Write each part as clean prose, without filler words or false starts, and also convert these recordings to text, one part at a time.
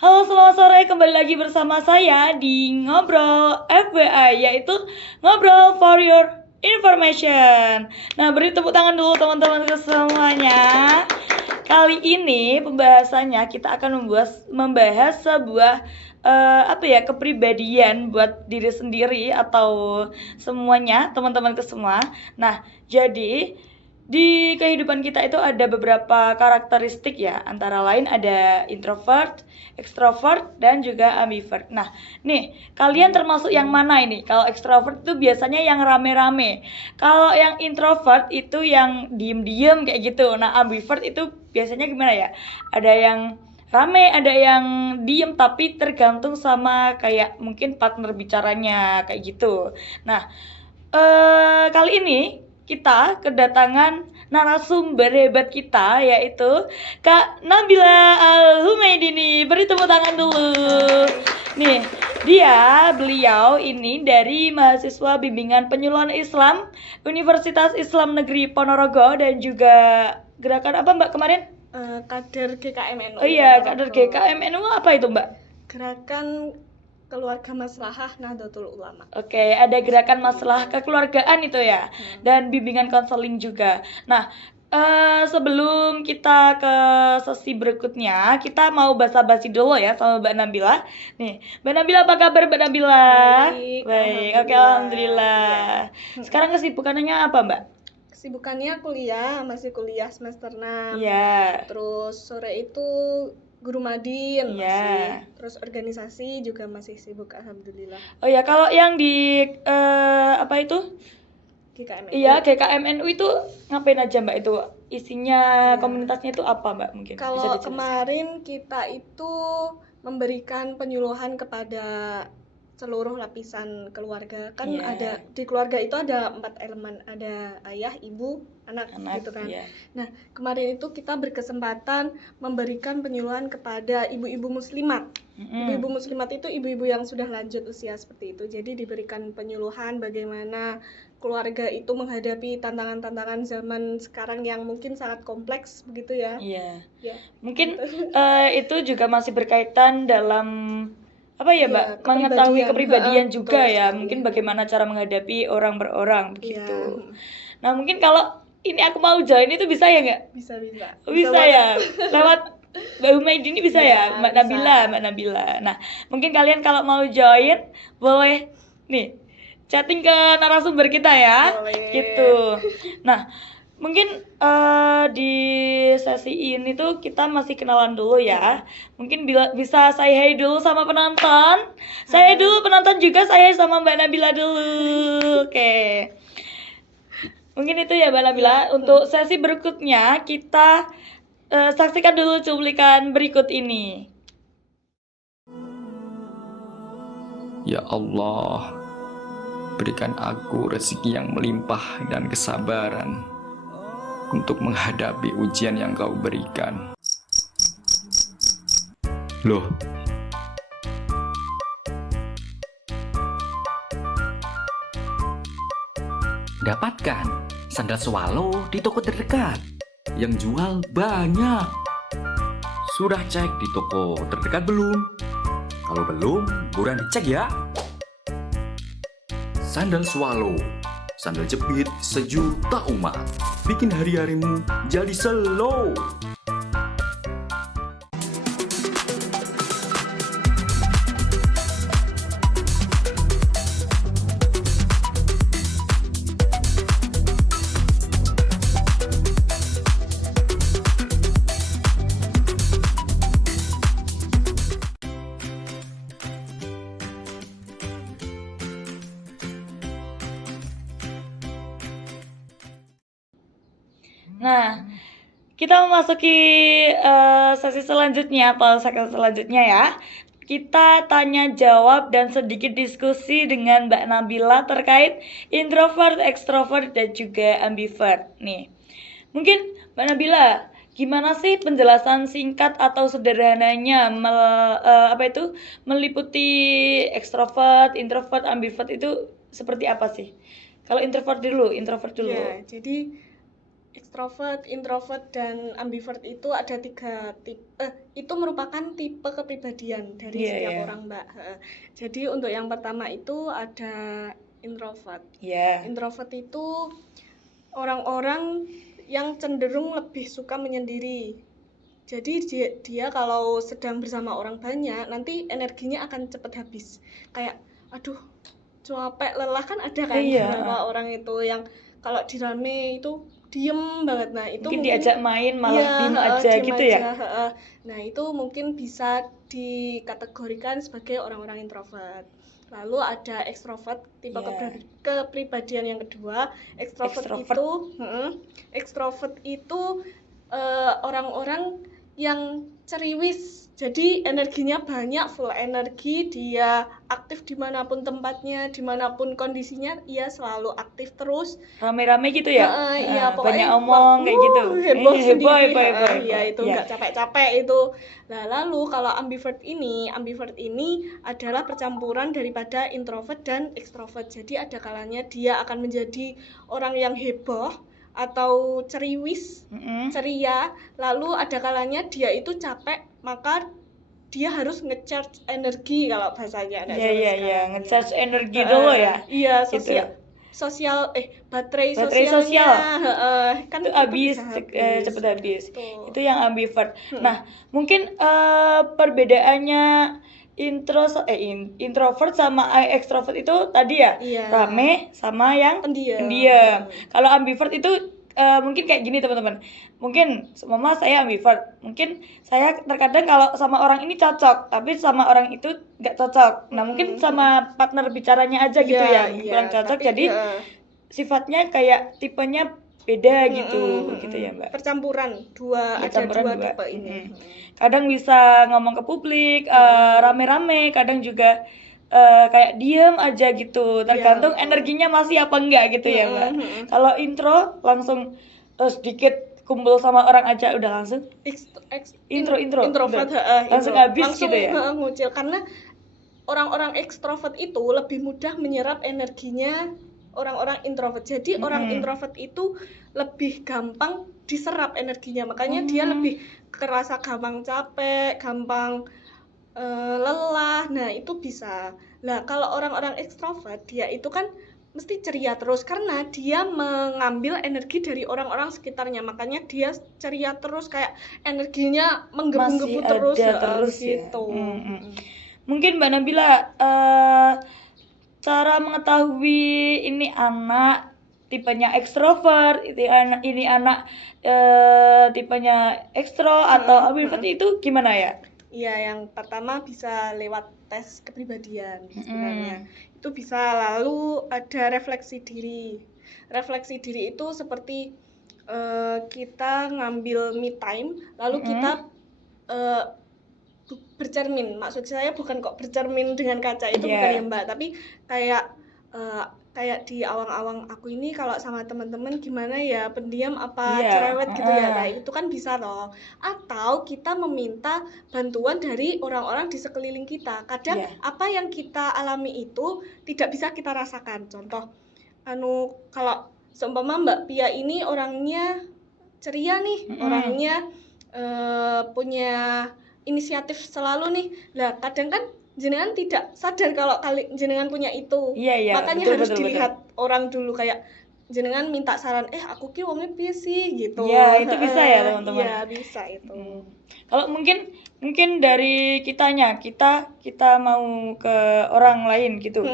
Halo, selamat sore. Kembali lagi bersama saya di Ngobrol FBI, yaitu Ngobrol for Your Information. Nah, beri tepuk tangan dulu teman-teman semuanya. Kali ini pembahasannya kita akan membahas sebuah kepribadian buat diri sendiri atau semuanya, teman-teman semua. Nah, jadi di kehidupan kita itu ada beberapa karakteristik ya, antara lain ada introvert, extrovert, dan juga ambivert. Nah, nih, kalian termasuk yang mana ini? Kalau extrovert itu biasanya yang rame-rame. Kalau yang introvert itu yang diem-diem kayak gitu. Nah, ambivert itu biasanya gimana ya? Ada yang rame, ada yang diem, tapi tergantung sama kayak mungkin partner bicaranya kayak gitu. Nah, kali ini kita kedatangan narasumber hebat kita, yaitu Kak Nabila Al-Humaidini. Beri tepuk tangan dulu. Nih, beliau ini dari mahasiswa bimbingan penyuluhan Islam Universitas Islam Negeri Ponorogo, dan juga gerakan apa Mbak kemarin? Kader GKMNU. Oh iya, kader GKMNU apa itu Mbak? Gerakan Keluarga Maslahah Nahdlatul Ulama. Oke, ada gerakan masalah kekeluargaan itu ya, dan bimbingan konseling juga. Nah, sebelum kita ke sesi berikutnya, kita mau basa-basi dulu ya sama Mbak Nabila. Nih, Mbak Nabila, apa kabar Mbak Nabila? Baik, Oke, alhamdulillah. Sekarang kesibukannya apa Mbak? Kesibukannya kuliah, masih kuliah semester 6. Iya. Terus sore itu guru madin Iya. masih. Terus organisasi juga masih sibuk, alhamdulillah. Oh ya, kalau yang di apa itu? GKMNU. Iya, GKMNU itu ngapain aja Mbak itu? Isinya komunitasnya itu apa Mbak mungkin? Bisa Kalau dijelaskan? kemarin kita itu memberikan penyuluhan kepada seluruh lapisan keluarga. Kan Iya. ada di keluarga itu ada 4 elemen, ada ayah, ibu, anak gitu kan. Iya. Nah, kemarin itu kita berkesempatan memberikan penyuluhan kepada ibu-ibu muslimat. Ibu-ibu muslimat itu ibu-ibu yang sudah lanjut usia seperti itu. Jadi diberikan penyuluhan bagaimana keluarga itu menghadapi tantangan-tantangan zaman sekarang yang mungkin sangat kompleks begitu ya. Iya. Ya. Mungkin itu juga masih berkaitan dalam apa ya Mbak? Iya, Mengetahui kepribadian betul juga ya. sekali. Mungkin bagaimana cara menghadapi orang per orang begitu. Iya. Nah, mungkin kalau ini aku mau join itu bisa ya nggak? Bisa. Bisa ya. Lewat Mbak Humaidini bisa Iya, ya, Mbak bisa. Nabila. Nah, mungkin kalian kalau mau join boleh nih chatting ke narasumber kita ya. Boleh. Gitu. Nah, mungkin di sesi ini tuh kita masih kenalan dulu ya. Mungkin bisa say hi dulu sama penonton. Saya dulu penonton juga, saya sama Mbak Nabila dulu. Oke. Mungkin itu ya Mbak Nabila. Untuk sesi berikutnya kita saksikan dulu cuplikan berikut ini. Ya Allah, berikan aku rezeki yang melimpah dan kesabaran untuk menghadapi ujian yang Kau berikan. Loh, dapatkan sandal swallow di toko terdekat yang jual banyak. Sudah cek di toko terdekat belum? Kalau belum, buruan dicek ya. Sandal swallow, sandal jepit sejuta umat, bikin hari-harimu jadi slow. Nah, kita memasuki sesi selanjutnya atau segmen selanjutnya ya. Kita tanya jawab dan sedikit diskusi dengan Mbak Nabila terkait introvert, extrovert, dan juga ambivert. Nih, mungkin Mbak Nabila, gimana sih penjelasan singkat atau sederhananya meliputi extrovert, introvert, ambivert itu seperti apa sih? Kalau introvert dulu. Ya, jadi Ekstrovert, introvert, dan ambivert itu ada 3 tipe. Itu merupakan tipe kepribadian dari Iya, setiap iya. orang, Mbak. Jadi untuk yang pertama itu ada introvert. Iya. Introvert itu orang-orang yang cenderung lebih suka menyendiri. Jadi dia kalau sedang bersama orang banyak, nanti energinya akan cepat habis. Kayak, aduh, capek, lelah kan ada kan Iya, beberapa orang itu yang kalau dirame itu diem banget. Nah, itu mungkin mungkin diajak main malah iya, diem aja diem gitu aja, ya. Nah, itu mungkin bisa dikategorikan sebagai orang-orang introvert. Lalu ada ekstrovert, tipe Iya. kepribadian yang kedua. Ekstrovert Ekstrovert. ekstrovert itu orang-orang yang ceriwis, jadi energinya banyak, full energi, dia aktif dimanapun tempatnya, dimanapun kondisinya, ia selalu aktif terus. Rame-rame gitu ya. Iya, Banyak pokoknya omong kayak gitu. heboh sendiri, Heboh. ya itu Iya. nggak capek-capek itu. Nah, lalu kalau ambivert ini adalah percampuran daripada introvert dan ekstrovert. Jadi ada kalanya dia akan menjadi orang yang heboh atau ceriwis, ceria, lalu ada kalanya dia itu capek, maka dia harus ngecharge energi kalau bahasanya anak zaman Iya, sekarang. ngecharge energi dulu ya. Iya, Gitu. baterai Baterai sosialnya sosial. kan Itu itu habis, bisa habis. cepet habis. Tuh. Itu yang ambivert. Nah, mungkin perbedaannya introvert sama extrovert itu tadi ya, Iya. rame sama yang Pendiam. Kalau ambivert itu mungkin kayak gini teman-teman. Mungkin mama saya ambivert. Mungkin saya terkadang kalau sama orang ini cocok, tapi sama orang itu nggak cocok. Nah, mungkin sama partner bicaranya aja gitu Iya, yang kurang cocok. tapi, Jadi sifatnya kayak tipenya beda gitu ya Mbak. Percampuran Iya, ada campuran dua dua. tipe ini. Kadang bisa ngomong ke publik rame-rame, kadang juga kayak diem aja gitu, tergantung betul. energinya masih apa enggak gitu ya Mbak. Kalau intro langsung sedikit kumpul sama orang aja udah langsung Introvert, langsung habis gitu ya. Ngucil, karena orang-orang ekstrovert itu lebih mudah menyerap energinya orang-orang introvert. Jadi orang introvert itu lebih gampang diserap energinya, makanya dia lebih kerasa gampang capek, gampang lelah. Nah, itu bisa. Nah, kalau orang-orang ekstrovert, dia itu kan mesti ceria terus karena dia mengambil energi dari orang-orang sekitarnya, makanya dia ceria terus, kayak energinya menggebu-gebu terus gitu. Ya. Mungkin Mbak Nabila cara mengetahui ini anak tipenya ekstrovert, ini anak tipenya ekstro atau ambivert itu gimana ya? Iya, yang pertama bisa lewat tes kepribadian sebenarnya. Itu bisa, lalu ada refleksi diri. Refleksi diri itu seperti kita ngambil me time, lalu kita bercermin. Maksud saya bukan kok bercermin dengan kaca, itu bukan ya Mbak, tapi kayak di awang-awang aku ini kalau sama teman-teman gimana ya, pendiam apa cerewet gitu ya. Nah, itu kan bisa loh. Atau kita meminta bantuan dari orang-orang di sekeliling kita. Kadang apa yang kita alami itu tidak bisa kita rasakan. Contoh, kalau seumpama Mbak Pia ini orangnya ceria nih, orangnya punya inisiatif selalu nih. Lah, kadang kan jenengan tidak sadar kalau jenengan punya itu. Makanya betul, harus betul, dilihat orang dulu, kayak jenengan minta saran, aku ki wongnya piye sih gitu. Iya, itu bisa ya teman-teman. Iya, bisa itu. Kalau mungkin dari kita mau ke orang lain gitu.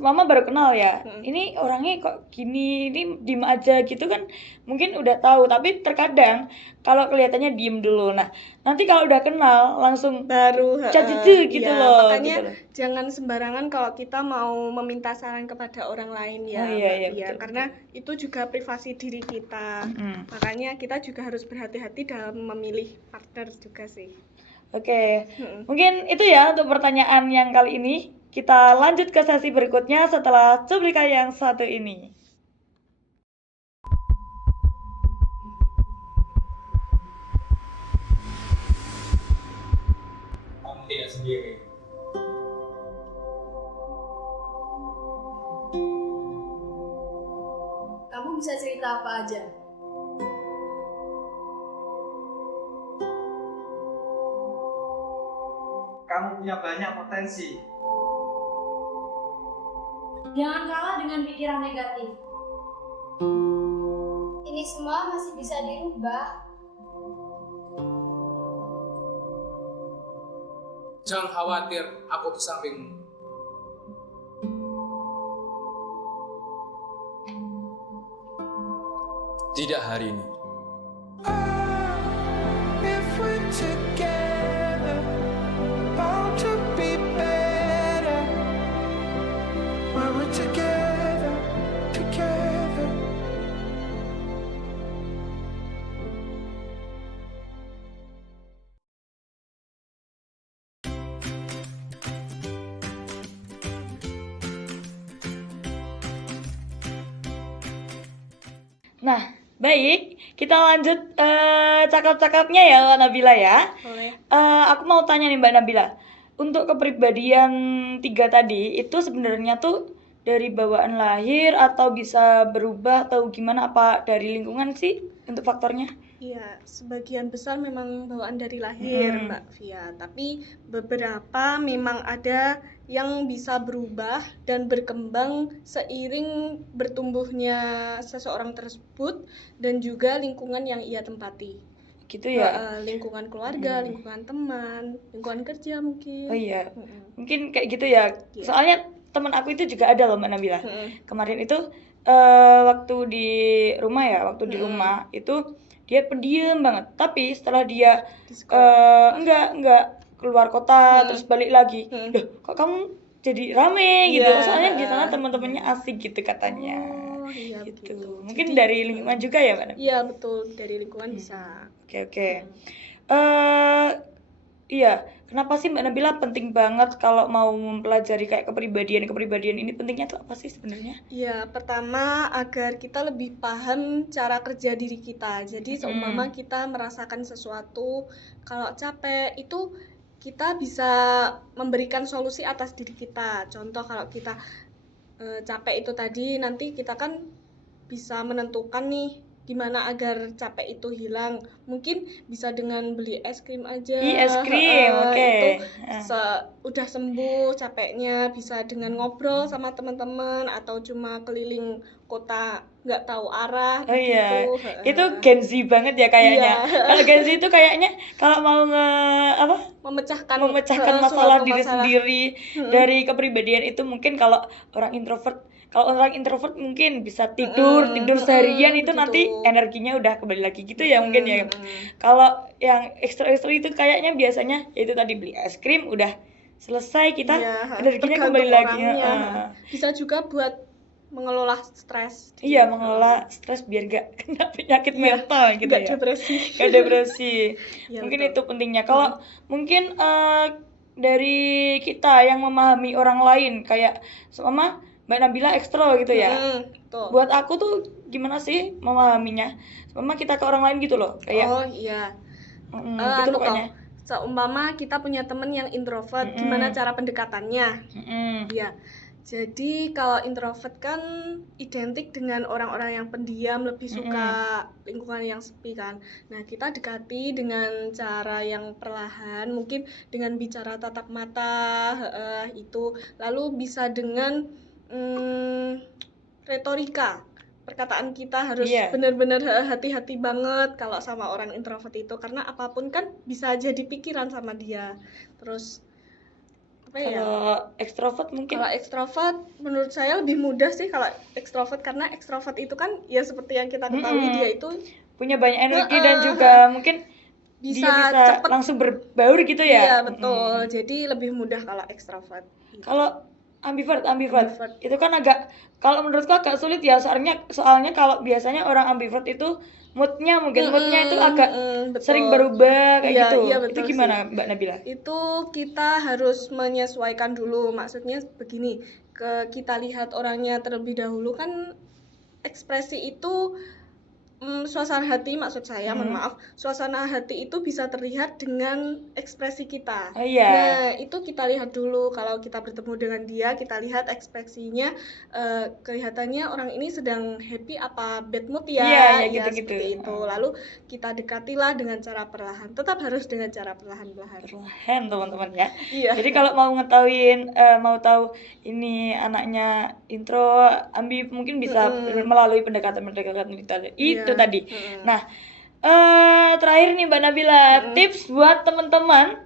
Mama baru kenal ya, ini orangnya kok gini, ini diem aja gitu kan, mungkin udah tahu, tapi terkadang kalau kelihatannya diem dulu, nah nanti kalau udah kenal langsung baru gitu loh. Makanya gitu. Jangan sembarangan kalau kita mau meminta saran kepada orang lain ya, betul, karena itu juga privasi diri kita. Makanya kita juga harus berhati-hati dalam memilih partner juga sih. Oke. Mungkin itu ya untuk pertanyaan yang kali ini. Kita lanjut ke sesi berikutnya setelah cuplikan yang satu ini. Kamu tidak sendiri. Kamu Kamu bisa cerita apa aja? Kamu punya banyak potensi. Jangan kalah dengan pikiran negatif. Ini semua masih bisa dirubah. Jangan khawatir, aku di sampingmu. Tidak hari ini. If we're together, bound to be better. When we're together, together. Nah, baik, kita lanjut cakap-cakapnya ya Mbak Nabila ya. Boleh. Aku mau tanya nih Mbak Nabila, untuk kepribadian 3 tadi itu sebenarnya tuh dari bawaan lahir atau bisa berubah atau gimana, apa dari lingkungan sih untuk faktornya? Iya, sebagian besar memang bawaan dari lahir, Mbak Via. Tapi beberapa memang ada yang bisa berubah dan berkembang seiring bertumbuhnya seseorang tersebut dan juga lingkungan yang ia tempati. Gitu ya? Lingkungan keluarga, lingkungan teman, lingkungan kerja mungkin. Oh iya, Mm-mm. mungkin kayak gitu ya. Iya. Soalnya teman aku itu juga ada loh Mbak Nabila. Kemarin itu waktu di rumah ya, rumah itu dia pendiam banget. Tapi setelah dia Di sekolah. enggak keluar kota terus balik lagi, loh kok kamu jadi rame gitu. Iya, Soalnya di sana teman-temannya asik gitu katanya. Oh, iya Gitu. begitu. Mungkin Jadi, dari lingkungan juga ya Mbak Nabila? Iya, betul. Dari lingkungan bisa. Oke. Iya, kenapa sih Mbak Nabila penting banget kalau mau mempelajari kayak kepribadian ini, pentingnya tuh apa sih sebenarnya? Ya, pertama agar kita lebih paham cara kerja diri kita. Jadi seumpama kita merasakan sesuatu, kalau capek itu kita bisa memberikan solusi atas diri kita. Contoh kalau kita capek itu tadi, nanti kita kan bisa menentukan nih gimana agar capek itu hilang. Mungkin bisa dengan beli es krim aja. Es krim, oke. Itu udah sembuh capeknya, bisa dengan ngobrol sama teman-teman atau cuma keliling kota nggak tahu arah Oh iya, gitu. itu Gen Z banget ya kayaknya. Iya. Kalau Gen Z itu kayaknya kalau mau memecahkan memecahkan suatu masalah diri masalah. sendiri dari kepribadian itu, mungkin kalau orang introvert mungkin bisa tidur seharian itu gitu. nanti energinya udah kembali lagi gitu ya mungkin ya. Kalau yang ekstra itu kayaknya biasanya yaitu tadi beli es krim udah selesai, kita Iya, energinya tergantung kembali lagi. orangnya. Bisa juga buat mengelola stres. Iya, mengelola stres biar gak kena penyakit mental gitu Nggak ya. depresi. Gak depresi. Iya, Mungkin betul. itu pentingnya. Kalau mungkin dari kita yang memahami orang lain, kayak sama Mbak Nabila ekstro gitu ya. Tuh. Buat aku tuh gimana sih memahaminya? Sama kita ke orang lain gitu loh. Kayak Oh iya. gitu Anu pokoknya. toh, seumpama kita punya temen yang introvert, gimana cara pendekatannya? Iya. Jadi kalau introvert kan identik dengan orang-orang yang pendiam, lebih suka lingkungan yang sepi kan. Nah, kita dekati dengan cara yang perlahan, mungkin dengan bicara tatap mata, itu. Lalu bisa dengan retorika. Perkataan kita harus benar-benar hati-hati banget kalau sama orang introvert itu, karena apapun kan bisa jadi pikiran sama dia. Terus apa ya? Kalau ekstrovert mungkin Kalau ekstrovert menurut saya lebih mudah sih kalau ekstrovert, karena ekstrovert itu kan ya seperti yang kita ketahui dia itu punya banyak energi dan juga mungkin bisa dia bisa cepet. langsung berbaur gitu ya. Iya, betul. Jadi lebih mudah kalau ekstrovert. Kalau ambivert itu kan agak, kalau menurutku agak sulit ya, soalnya kalau biasanya orang ambivert itu moodnya itu agak betul. sering berubah kayak Iya, gitu. iya, Itu betul gimana sih. Mbak Nabila? Itu kita harus menyesuaikan dulu. Maksudnya begini, kita lihat orangnya terlebih dahulu kan, ekspresi itu suasana hati maksud saya, mohon maaf, suasana hati itu bisa terlihat dengan ekspresi kita. Oh iya. Nah, itu kita lihat dulu kalau kita bertemu dengan dia, kita lihat ekspresinya, kelihatannya orang ini sedang happy apa bad mood ya, Iya, ya ya gitu-gitu. seperti itu. Lalu kita dekatilah dengan cara perlahan, tetap harus dengan cara perlahan-lahan. Perlahan teman-teman ya. Iya. Jadi kalau mau mau tahu ini anaknya intro, Ambi mungkin bisa melalui pendekatan-pendekatan itu Iya. tadi. Nah, terakhir nih Mbak Nabila, tips buat teman-teman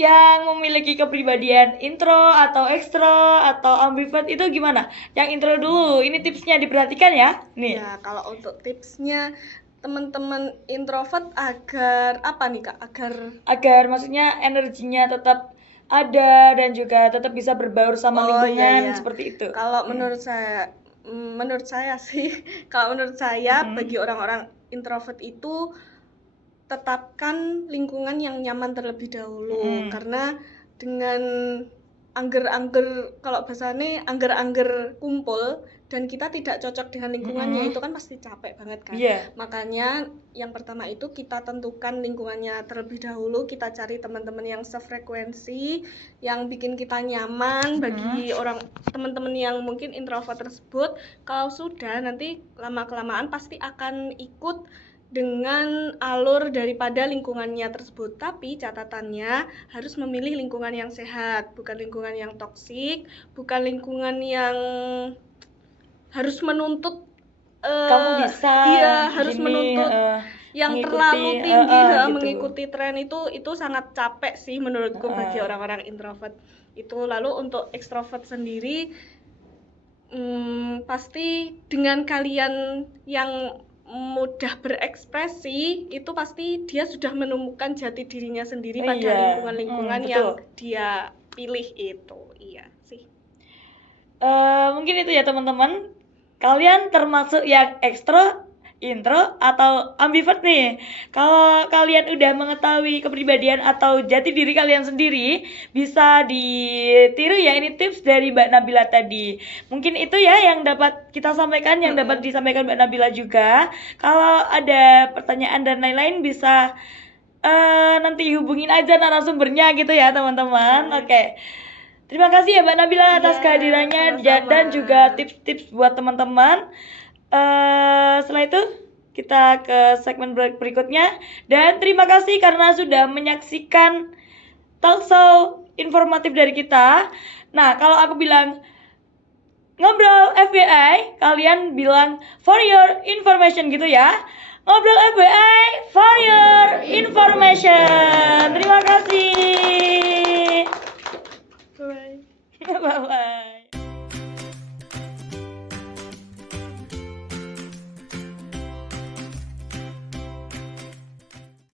yang memiliki kepribadian intro atau ekstro atau ambivert itu gimana? Yang intro dulu, ini tipsnya diperhatikan ya. Nih. Ya, kalau untuk tipsnya teman-teman introvert agar apa nih Kak? Agar maksudnya energinya tetap ada dan juga tetap bisa berbaur sama lingkungan iya. seperti itu. Kalau menurut saya sih, kalau menurut saya bagi orang-orang introvert itu tetapkan lingkungan yang nyaman terlebih dahulu, karena dengan angger-angger, kalau bahasanya angger-angger kumpul dan kita tidak cocok dengan lingkungannya, itu kan pasti capek banget kan. Iya. Makanya yang pertama itu kita tentukan lingkungannya terlebih dahulu, kita cari teman-teman yang sefrekuensi, yang bikin kita nyaman bagi teman-teman yang mungkin introvert tersebut. Kalau sudah, nanti lama-kelamaan pasti akan ikut dengan alur daripada lingkungannya tersebut. Tapi catatannya harus memilih lingkungan yang sehat, bukan lingkungan yang toksik, bukan lingkungan yang harus menuntut Kamu bisa. iya, harus gini, menuntut yang mengikuti, terlalu tinggi gitu. mengikuti tren itu sangat capek sih menurutku bagi orang-orang introvert itu. Lalu untuk ekstrovert sendiri pasti dengan kalian yang mudah berekspresi itu pasti dia sudah menemukan jati dirinya sendiri pada Iya. lingkungan-lingkungan Betul. yang dia pilih itu. Iya sih. Mungkin itu ya teman-teman. Kalian termasuk yang ekstro, intro, atau ambivert nih? Kalau kalian udah mengetahui kepribadian atau jati diri kalian sendiri, bisa ditiru ya, ini tips dari Mbak Nabila tadi. Mungkin itu ya yang dapat kita sampaikan, yang dapat disampaikan Mbak Nabila juga. Kalau ada pertanyaan dan lain-lain bisa nanti hubungin aja narasumbernya gitu ya teman-teman. Oke. Terima kasih ya Mbak Nabila atas kehadirannya sama-sama. dan juga tips-tips buat teman-teman. Setelah itu kita ke segmen berikutnya, dan terima kasih karena sudah menyaksikan talkshow informatif dari kita. Nah, kalau aku bilang ngobrol FBI, kalian bilang for your information gitu ya. Ngobrol FBI for your information. Terima kasih. Bye. Bye bye.